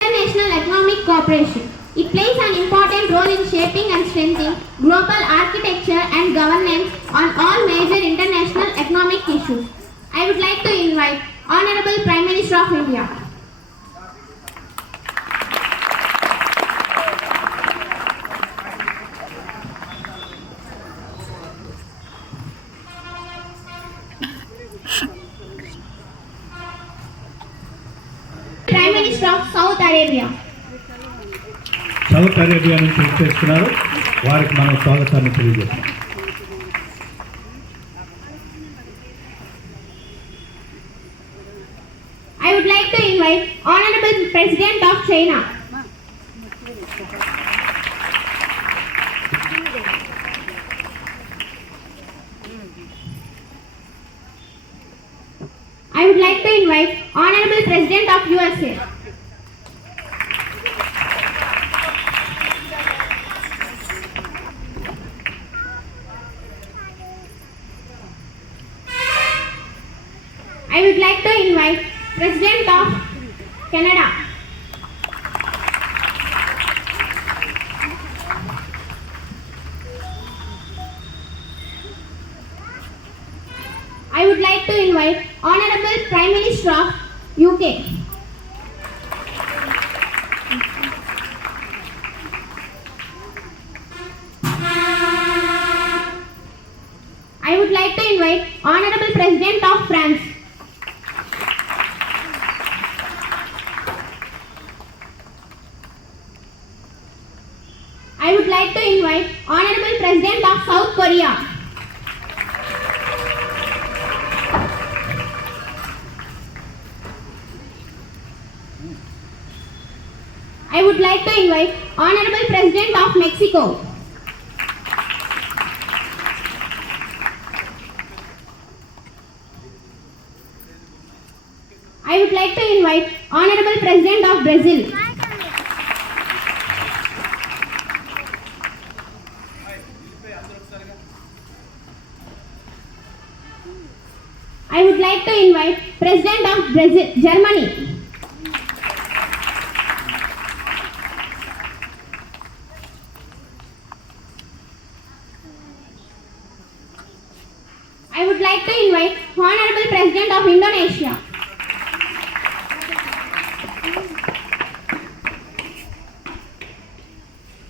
International economic cooperation. It plays an important role in shaping and strengthening global architecture and governance on all major international economic issues. I would like to invite Honorable Prime Minister of India. Prime Minister of South Arabia. South Arabia నుంచి వచ్చేస్తున్నారు, వారికి మనం స్వాగతాన్ని తెలియజేస్తాం. I would like to invite Honorable President of China. I would like to invite Honorable President of USA. I would like to invite President of Canada. I would like to invite Honorable Prime Minister of UK. I would like to invite Honorable President of France. I would like to invite Honorable President of South Korea. I would like to invite Honorable President of Mexico. I would like to invite Honorable President of Brazil. I would like to invite President of Germany. I would like to invite Honorable President of Indonesia.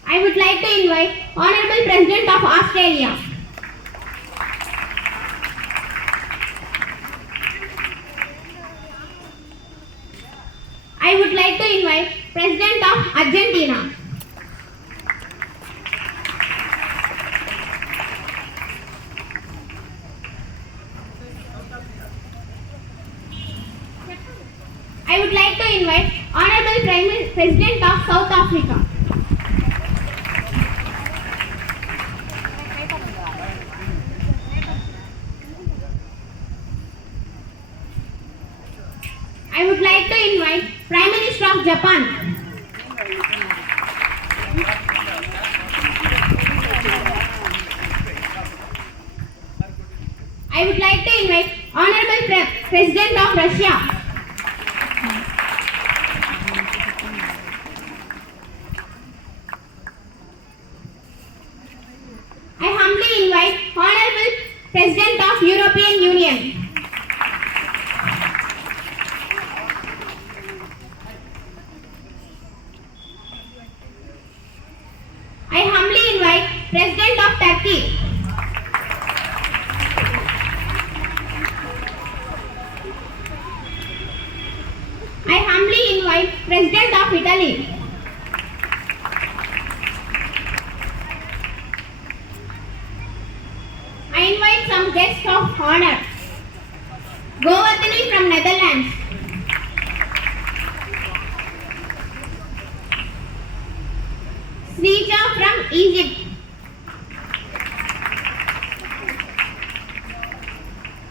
I would like to invite Honorable President of Australia. I would like to invite President of Argentina. I would like to invite Honorable President of South Africa. I would like to invite Prime Minister of Japan. I would like to invite Honorable President of Russia. I humbly invite Honorable President of European Union. I humbly invite President of Turkey. I humbly invite President of Italy. I invite some guests of honor. Govardhani from Netherlands. Srija from Egypt.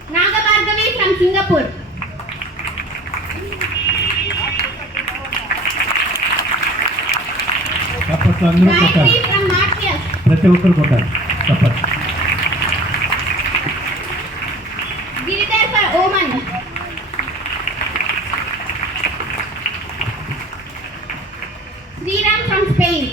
Nagabargavi from Singapore. చప్పట్లు అందరూ కొట్టాలి, Gayatri from Mauritius. ప్రతి ఒక్కరు కొట్టాలి చప్పట్లు. Sriram from Spain.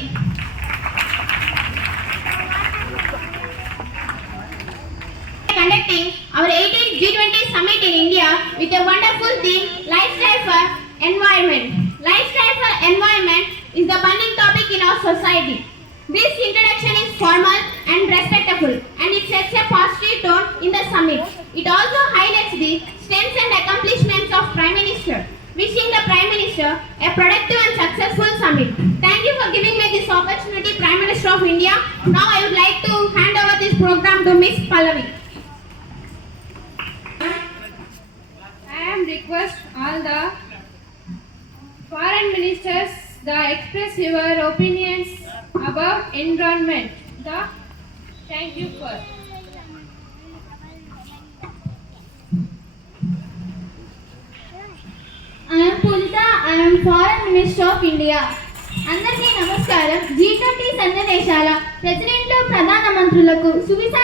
Conducting our 18th G20 Summit in India with a wonderful theme, Lifestyle for Environment. Lifestyle for Environment is the burning topic in our society. This introduction is formal and respectful, and it sets a positive tone in the summit. It also highlights the strengths and accomplishments of Prime Minister. Wishing the Prime Minister a productive and successful summit. Thank you for giving me this opportunity, Prime Minister of India. Now I would like to hand over this program to Ms. Pallavi. I am request all the foreign ministers to express your opinions about environment. Thank you for. I am Pulita. I am Foreign Minister of India. అందరికీ నమస్కారం. G20 సందేశాల ప్రెసిడెంట్లు ప్రధాన మంత్రులకు సువిశా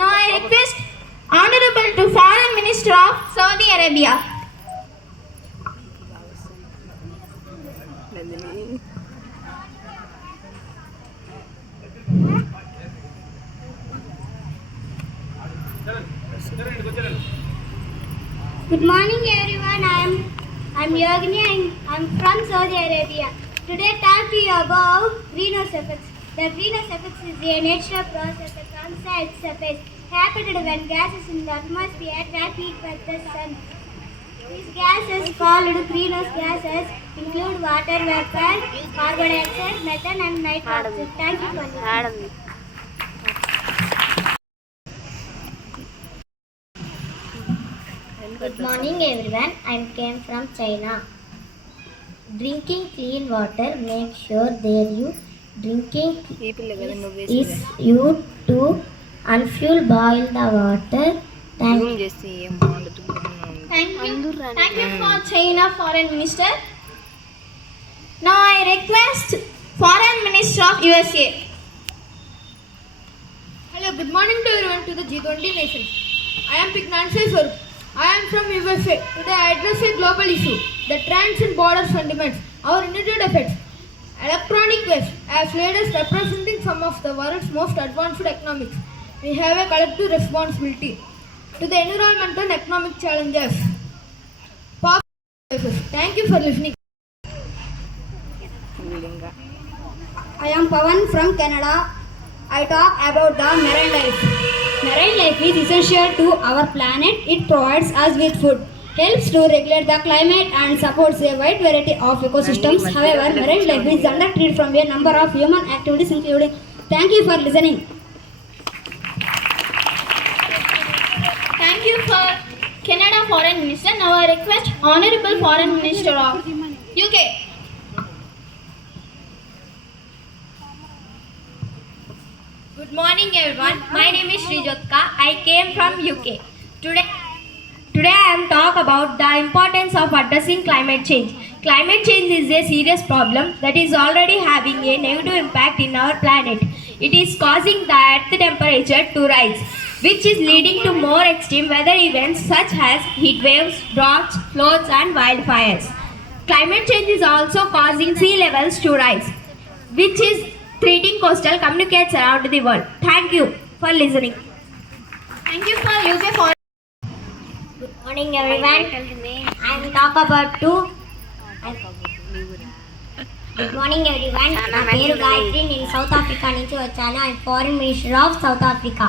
Now I request Honorable to Foreign Minister of Saudi Arabia. Good morning everyone. I'm Yogini and I'm from Saudi Arabia. Today talk to you about greenhouse effects. The greenhouse effects is a natural process that comes at surface happened when gases in the atmosphere trap heat by the sun. These gases called greenhouse gases include water vapor, carbon dioxide, methane and nitrogen. Thank you for listening. Good morning everyone. I came from China. Drinking clean water, make sure that you drinking is you to unfuel boil the water. Thank you for China Foreign Minister. Now I request Foreign Minister of USA. Hello, good morning to everyone to the G20 nations. I am Pignancy Swarup. I am from USA. Today I address a global issue, the trends in border sentiments, our immediate effects. Electronic waste, as leaders representing some of the world's most advanced economies, we have a collective responsibility to the environmental and economic challenges. Thank you for listening. I am Pawan from Canada. I talk about the marine life. Marine life is essential to our planet. It provides us with food, helps to regulate the climate and supports a wide variety of ecosystems. However, marine life is under threat from a number of human activities including. Thank you for listening. Thank you for Canada Foreign Minister. Now I request Honorable Foreign Minister of UK. Good morning everyone. My name is Srijotka. I came from UK. Today I am talk about the importance of addressing climate change. Climate change is a serious problem that is already having a negative impact in our planet. It is causing the earth temperature to rise, which is leading to more extreme weather events such as heat waves, droughts, floods and wildfires. Climate change is also causing sea levels to rise, which is threatening coastal communications around the world. Thank you for listening. Thank you for UK for. Good morning everyone. I will talk about two. Good morning everyone. నా పేరు గాయత్రి. నేను south Africa నుంచి వచ్చాను. I foreign minister of south Africa.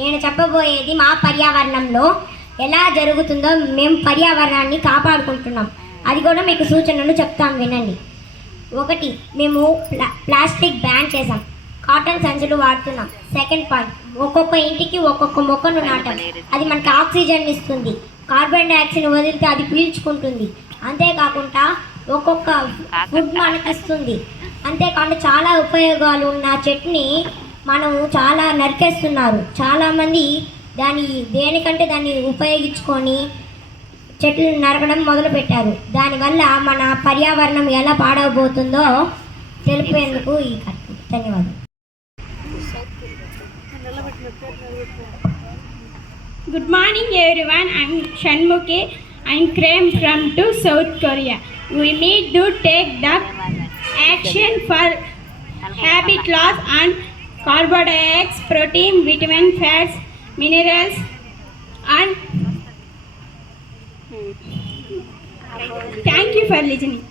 నేను చెప్పబోయేది మా పర్యావరణంలో ఎలా జరుగుతుందో మేము పర్యావరణాన్ని కాపాడుకుంటున్నాం. అది కూడా మీకు సూచనలు చెప్తాను వినండి. ఒకటి, మేము ప్లాస్టిక్ బ్యాన్ చేసాం. కాటన్ సంచులు వాడుతున్నాం. సెకండ్ పాయింట్, ఒక్కొక్క ఇంటికి ఒక్కొక్క మొక్కను నాటాం. అది మనకి ఆక్సిజన్ ఇస్తుంది. కార్బన్ డైఆక్సైడ్ వదిలితే అది పీల్చుకుంటుంది. అంతేకాకుండా ఒక్కొక్క ఫుడ్ మనకి ఇస్తుంది. అంతేకాకుండా చాలా ఉపయోగాలు ఉన్న చెట్టుని మనము చాలా నరికేస్తున్నారు. చాలామంది దేనికంటే దాన్ని ఉపయోగించుకొని చెట్లు నరకడం మొదలుపెట్టారు. దానివల్ల మన పర్యావరణం ఎలా పాడవబోతుందో తెలిపేందుకు ఈ కార్యక్రమం. ధన్యవాదాలు. Good morning everyone. I'm Shanmukhi. I'm came from to South Korea. We need to take the action for habit loss on carbohydrates, protein, vitamin, fats, minerals, and thank you for listening.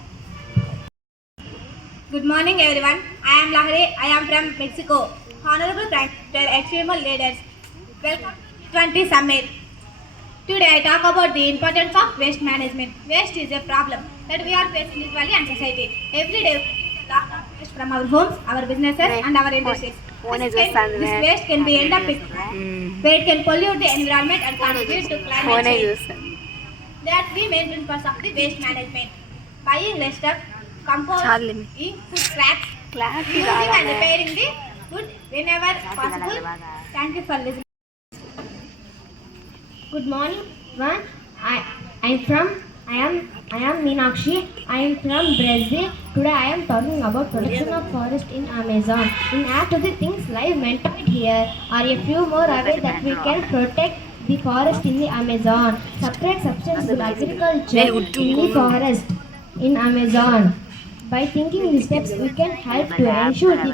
Good morning, everyone. I am Lahari. I am from Mexico. Honorable Prime extreme leaders, welcome to G20 Summit. Today, I talk about the importance of waste management. Waste is a problem that we are facing individually and society. Every day, we get a lot of waste from our homes, our businesses, and our industries. This waste can be end up with where it can pollute the environment and contribute to climate change. That we main principles of the waste management. Buying less stuff, composting food scraps, using and repairing the food whenever possible. Thank you for listening. Good morning, everyone. I am Meenakshi. I am from Brazil. Today I am talking about protection of forest in Amazon. In add to the things live mentioned here are a few more ways that we can protect the forest in the Amazon. Separate sustainable agriculture in the forest in Amazon. By thinking these steps, we can help to ensure the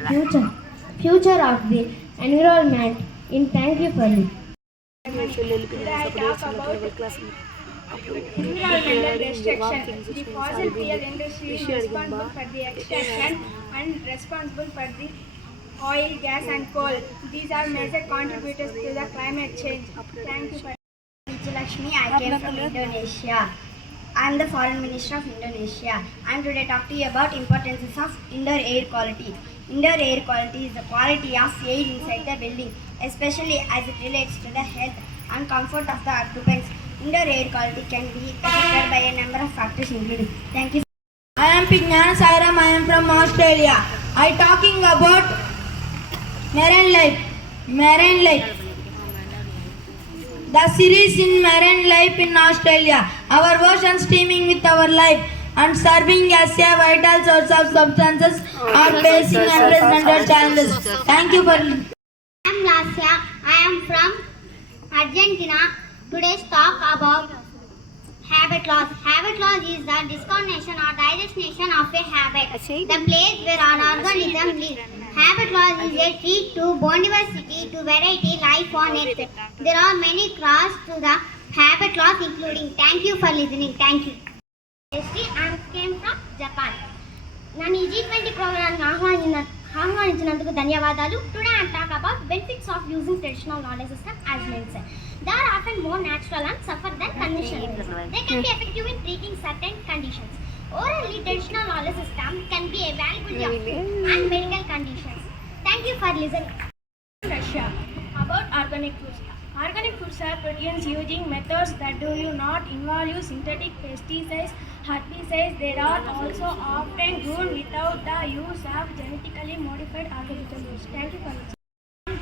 future of the environment. Thank you for listening. Today I talk about environmental destruction. The fossil fuel industry is responsible for the extraction and responsible for the oil, gas and coal. These are major contributors to the climate change. Thank you for Lakshmi, I came from Indonesia. I am the Foreign Minister of Indonesia. I am today talking to you about importance of indoor air quality. Indoor air quality is the quality of air inside the building, especially as it relates to the health and comfort of the occupants. Indoor air quality can be affected by a number of factors including. Thank you. I am Pignan Sairam. I am from Australia. I talking about marine life. Marine life. The series in marine life in Australia. Our oceans teeming with our life and serving as a vital source of substances are facing unprecedented challenges. Thank you for. I am Lasya. I am from Argentina. Today's talk about habit loss. Habit loss is the disconnection or digestion of a habit, the place where an organism lives. Habit loss is a threat to biodiversity, to variety life on Earth. There are many causes to the habit loss, including. Thank you for listening. Thank you. I came from Japan. ನಾನು ಈ G20 ಪ್ರೋಗ್ರಾಮ್ಗೆ ಆಹ್ವಾನಿಂచినందుకు ధన్యవాదాలు. Today I talk about benefits of using traditional knowledge system as medicine. They are often more natural and safer than conventional medicine. They can be effective in treating certain conditions. Orally, traditional knowledge system can be a valuable and medical conditions. Thank you for listening. Russia. About organic foods. Organic foods are produced using methods that do not involve synthetic pesticides, herbicides. They are also often grown without the use of genetically modified artificial foods. Thank you for listening.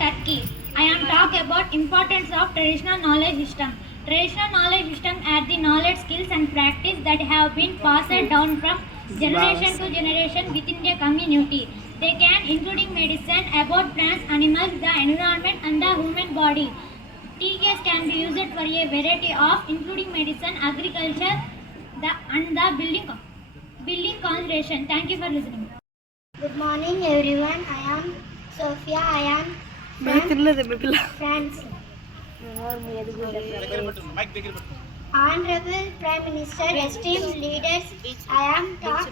Turkey. I am talking about importance of traditional knowledge system. Traditional knowledge system are the knowledge, skills and practice that have been passed down from generation to generation within the community. They can including medicine about plants, animals, the environment and the human body. TKs can be used for a variety of including medicine, agriculture, and the building conservation. Thank you for listening. Good morning, everyone. I am Sophia. I am from France. Honorable Prime Minister, esteemed leaders, I am talk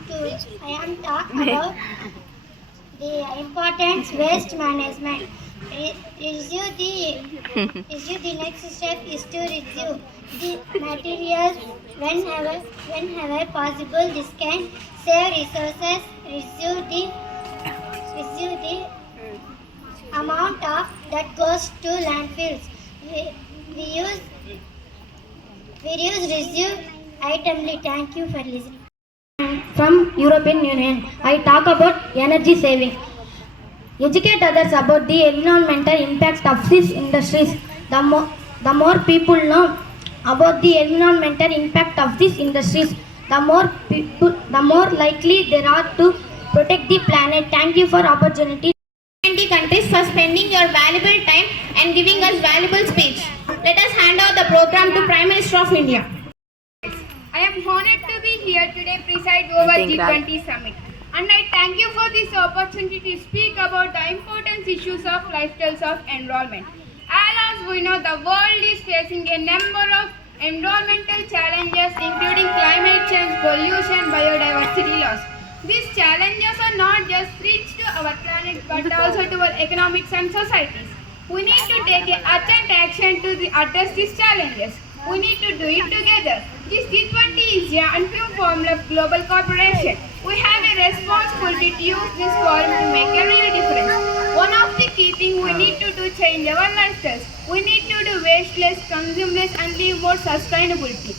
about the importance waste management. The next step is to reduce the materials whenever possible. This can save resources, reduce the amount of that goes to landfills. We use reduce itemly. Thank you for listening. From European Union, I talk about energy saving. Educate others about the environmental impact of these industries. The more people know about the environmental impact of these industries, the more likely they are to protect the planet. Thank you for opportunity. 20 countries for spending your valuable time and giving us valuable speech. Let us hand over the program to Prime Minister of India. I am honored to be here today preside over G20 Summit. And I thank you for this opportunity to speak about the important issues of lifestyles of environment. As we know, the world is facing a number of environmental challenges including climate change, pollution, biodiversity loss. These challenges are not just threats to our planet but also to our economics and societies. We need to take an urgent action to address these challenges. We need to do it together. This G20 is an unpure form of global cooperation. We have a responsibility to use this forum to make a real difference. One of the key things we need to do change our lifestyles. We need to do waste less, consume less and live more sustainability.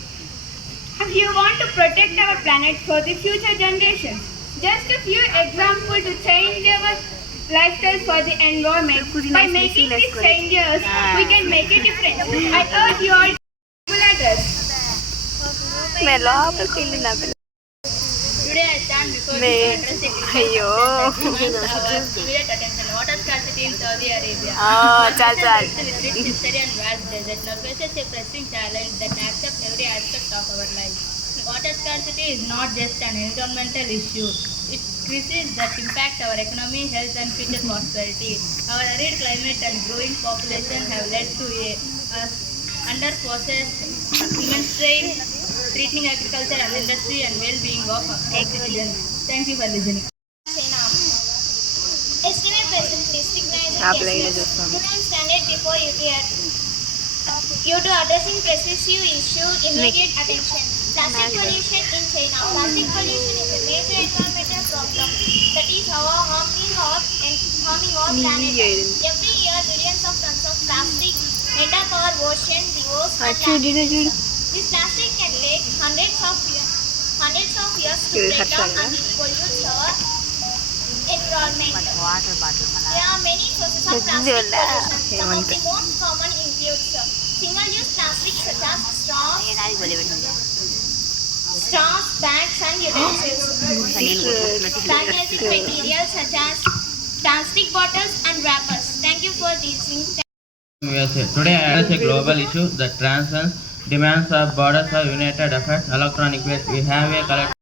If you want to protect our planet for the future generations, just a few examples to change our lifestyles for the environment. By making these changes, we can make a difference. I urge you all to address. Today I stand before you to address a critical subject that demands our immediate attention. Water scarcity in Saudi Arabia. With its history and vast desert now faces a pressing challenge that accepts every aspect of our life. Water scarcity is not just an environmental issue. It crises that impact our economy, health and future prosperity. Our arid climate and growing population have led to a under-processed, immense strain, treating agriculture and industry and well-being of our citizens. Thank you for listening. Estimate President District Manager today I am standing before you here due to addressing pervasive issue immediate attention. Plastic pollution in China. Plastic pollution is a major environmental problem that is harming our planet. Every year billions of tons of plastic end up our ocean, rivers and land. This plastic can take hundreds of years to break down and it pollutes our environment. There are many sources of plastic pollution. Some of the most common include single-use plastic such as straws, bags and utensils. Packaging materials such as plastic bottles and wrappers. Thank you for listening. USA. Today I address a global issue that transcends demands of borders of united efforts. Electronic waste. We have a collective